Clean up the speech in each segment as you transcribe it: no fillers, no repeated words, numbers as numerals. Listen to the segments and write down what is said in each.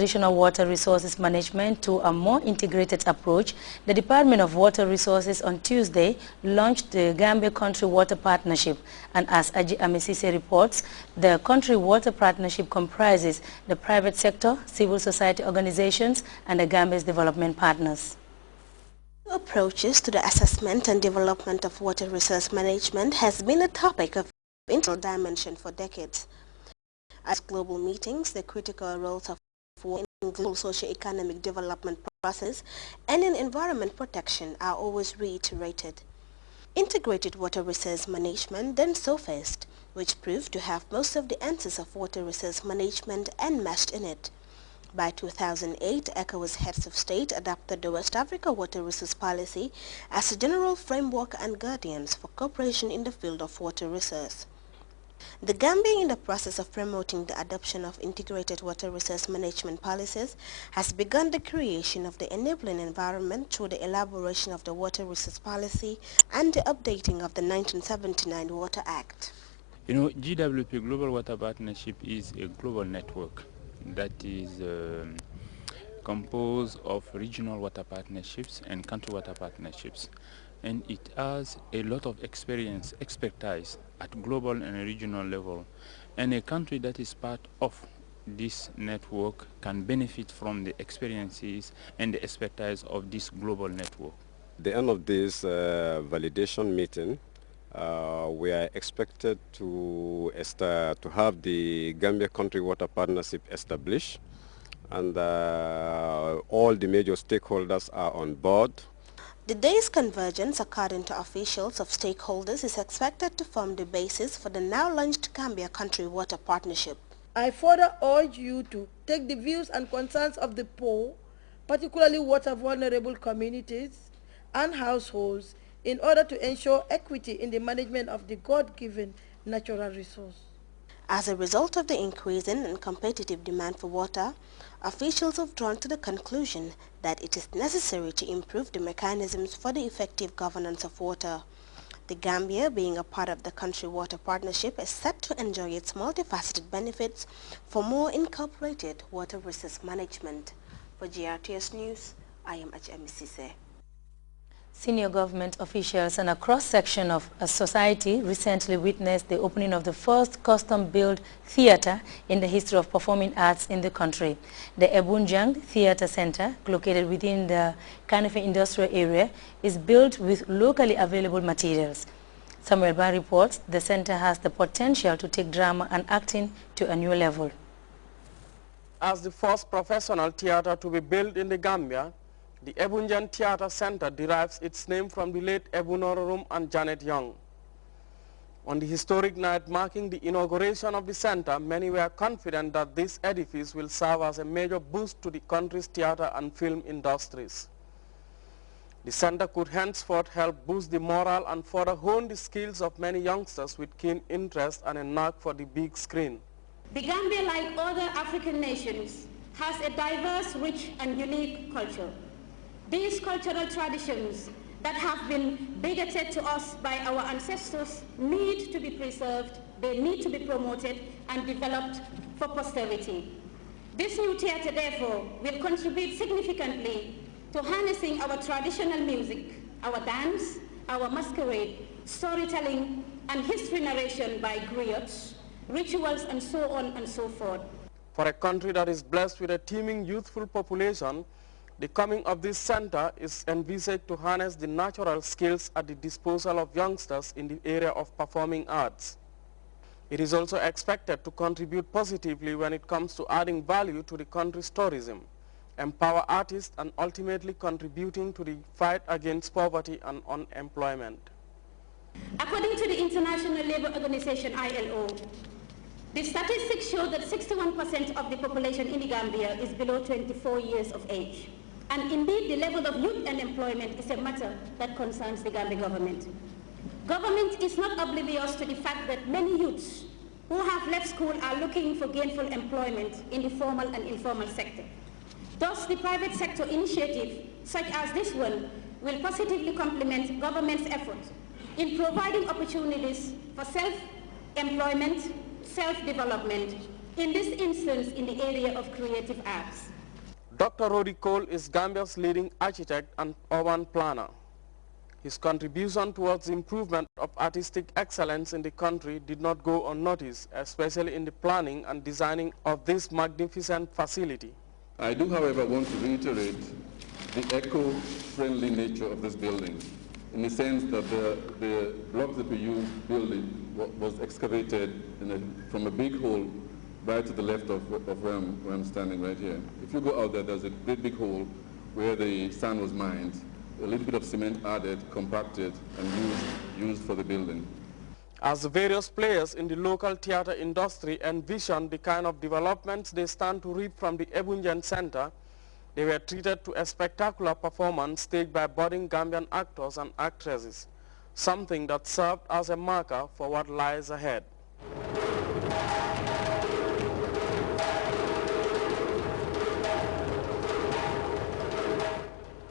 Traditional water resources management to a more integrated approach, the Department of Water Resources on Tuesday launched the Gambia Country Water Partnership, and as Aji Amisise reports, the Country Water Partnership comprises the private sector, civil society organizations, and the Gambia's development partners. Approaches to the assessment and development of water resource management has been a topic of international dimension for decades. At global meetings, the critical roles of water in global socio-economic development process and in environment protection are always reiterated. Integrated water resource management then surfaced, which proved to have most of the answers of water resource management enmeshed in it. By 2008, ECOWAS heads of state adopted the West Africa Water Resource Policy as a general framework and guardians for cooperation in the field of water resource. The Gambia, in the process of promoting the adoption of integrated water resource management policies, has begun the creation of the enabling environment through the elaboration of the Water Resource Policy and the updating of the 1979 Water Act. You know, GWP Global Water Partnership is a global network that is composed of regional water partnerships and country water partnerships. And it has a lot of expertise at global and regional level. And a country that is part of this network can benefit from the experiences and the expertise of this global network. At the end of this validation meeting, we are expected to have the Gambia Country Water Partnership established, and all the major stakeholders are on board. The day's convergence, according to officials of stakeholders, is expected to form the basis for the now launched Gambia Country Water Partnership. I further urge you to take the views and concerns of the poor, particularly water vulnerable communities and households, in order to ensure equity in the management of the God-given natural resource. As a result of the increasing and competitive demand for water, officials have drawn to the conclusion that it is necessary to improve the mechanisms for the effective governance of water. The Gambia, being a part of the Country Water Partnership, is set to enjoy its multifaceted benefits for more incorporated water resource management. For GRTS News, I am Aji Amisise. Senior government officials and a cross-section of society recently witnessed the opening of the first custom-built theater in the history of performing arts in the country. The Ebunjang Theater Center, located within the Kanife industrial area, is built with locally available materials. Samuel Ban reports the center has the potential to take drama and acting to a new level. As the first professional theater to be built in the Gambia, the Ebunjan Theatre Center derives its name from the late Ebunorum and Janet Young. On the historic night marking the inauguration of the center, many were confident that this edifice will serve as a major boost to the country's theater and film industries. The center could henceforth help boost the morale and further hone the skills of many youngsters with keen interest and a knack for the big screen. The Gambia, like other African nations, has a diverse, rich and unique culture. These cultural traditions that have been begetted to us by our ancestors need to be preserved, they need to be promoted and developed for posterity. This new theatre, therefore, will contribute significantly to harnessing our traditional music, our dance, our masquerade, storytelling, and history narration by griots, rituals, and so on and so forth. For a country that is blessed with a teeming youthful population, the coming of this center is envisaged to harness the natural skills at the disposal of youngsters in the area of performing arts. It is also expected to contribute positively when it comes to adding value to the country's tourism, empower artists, and ultimately contributing to the fight against poverty and unemployment. According to the International Labour Organization, ILO, the statistics show that 61% of the population in the Gambia is below 24 years of age. And indeed, the level of youth unemployment is a matter that concerns the Gambia government. Government is not oblivious to the fact that many youths who have left school are looking for gainful employment in the formal and informal sector. Thus, the private sector initiative, such as this one, will positively complement government's efforts in providing opportunities for self-employment, self-development, in this instance in the area of creative arts. Dr. Rodi Cole is Gambia's leading architect and urban planner. His contribution towards the improvement of artistic excellence in the country did not go unnoticed, especially in the planning and designing of this magnificent facility. I do, however, want to reiterate the eco-friendly nature of this building, in the sense that the blocks that we used to build it was excavated from a big hole right to the left of where I'm standing right here. If you go out there, there's a great big hole where the sand was mined, a little bit of cement added, compacted, and used for the building. As the various players in the local theater industry envision the kind of developments they stand to reap from the Ebunjan Center, they were treated to a spectacular performance staged by budding Gambian actors and actresses, something that served as a marker for what lies ahead.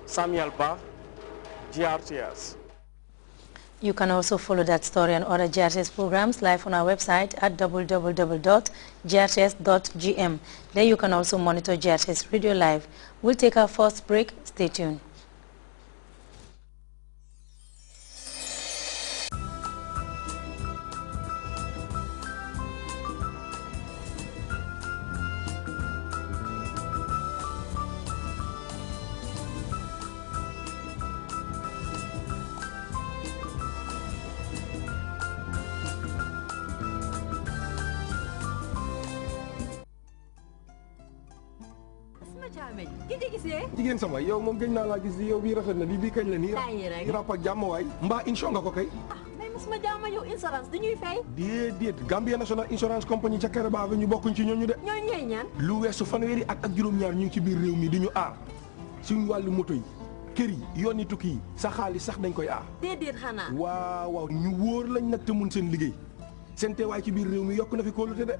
Samuel Ba, GRTS. You can also follow that story and other GRTS programs live on our website at www.grts.gm. There you can also monitor GRTS Radio Live. We'll take our first break. Stay tuned. jigéen sama yow moom gëj naa laa gis yow bii rafet na lii bii kañ la nii rap ak jàmm waay mbaa insurance nga ko kay mais musuma jàmm yow insurance dañuy fay déedéet Gambia National Insurance Company ca kere baa ñu bokkuñ ci ñooñu de ñooy ñaan lu weesu fanweeri at ak juróom-ñaar ñu ngi ci biir réew mi di ñu aar suñu wàllu moto yi kër yi yoon yi tukki yi sa xaalis sax dañ koy aar déedéet xanaa waaw ñu wóor lañ nag te mun seen liggéey seen teewaay ci biir réew mi yokk na fi kóolute de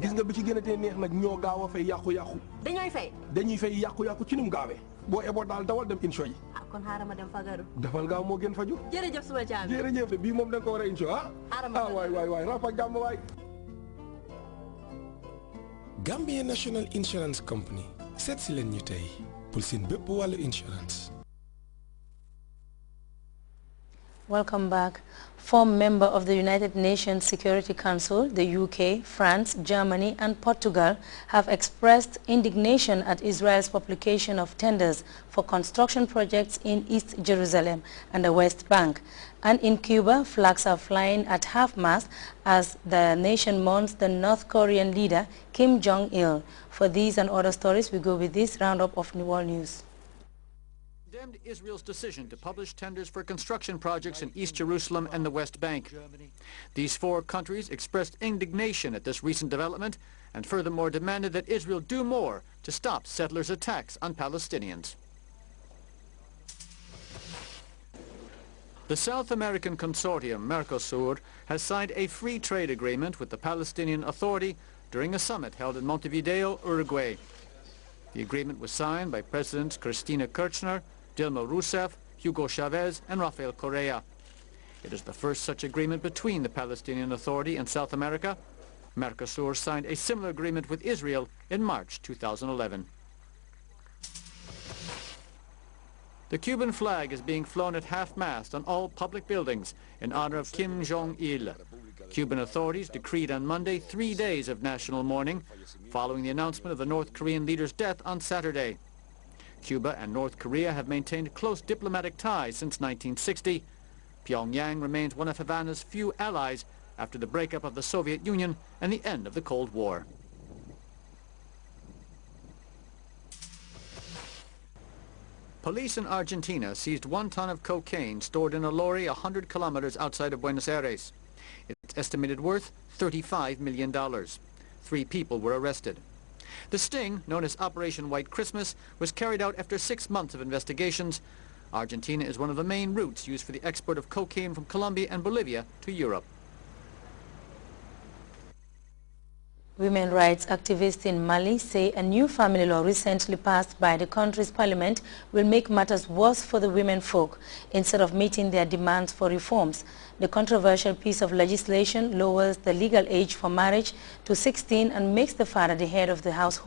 gis nga bi ci gën a tee neex nag ñoo gaaw a fay yàqu-yàqu dañuy fay yàqu-yàqu ci num gaawee boo eboo daal dawal dem insho yi kon xaaral ma dem fagaru dafal gaaw moo gën faju jërëjëf suma caam jërëjëf de bii moom da nga ko war a insho waay rap ak jàmm waay Gambia National Insurance Company seet si leen ñu tey pour seen bépp wàllu insurance. Welcome back. Former member of the United Nations Security Council, the UK, France, Germany and Portugal have expressed indignation at Israel's publication of tenders for construction projects in East Jerusalem and the West Bank. And in Cuba, flags are flying at half-mast as the nation mourns the North Korean leader Kim Jong-il. For these and other stories, we go with this roundup of World News. Condemned Israel's decision to publish tenders for construction projects in East Jerusalem and the West Bank. These four countries expressed indignation at this recent development and furthermore demanded that Israel do more to stop settlers' attacks on Palestinians. The South American consortium, Mercosur, has signed a free trade agreement with the Palestinian Authority during a summit held in Montevideo, Uruguay. The agreement was signed by Presidents Cristina Kirchner, Dilma Rousseff, Hugo Chavez and Rafael Correa. It is the first such agreement between the Palestinian Authority and South America. Mercosur signed a similar agreement with Israel in March 2011. The Cuban flag is being flown at half-mast on all public buildings in honor of Kim Jong-il. Cuban authorities decreed on Monday 3 days of national mourning following the announcement of the North Korean leader's death on Saturday. Cuba and North Korea have maintained close diplomatic ties since 1960. Pyongyang remains one of Havana's few allies after the breakup of the Soviet Union and the end of the Cold War. Police in Argentina seized 1 ton of cocaine stored in a lorry 100 kilometers outside of Buenos Aires. Its estimated worth $35 million. 3 people were arrested. The sting, known as Operation White Christmas, was carried out after 6 months of investigations. Argentina is one of the main routes used for the export of cocaine from Colombia and Bolivia to Europe. Women rights activists in Mali say a new family law recently passed by the country's parliament will make matters worse for the women folk instead of meeting their demands for reforms. The controversial piece of legislation lowers the legal age for marriage to 16 and makes the father the head of the household.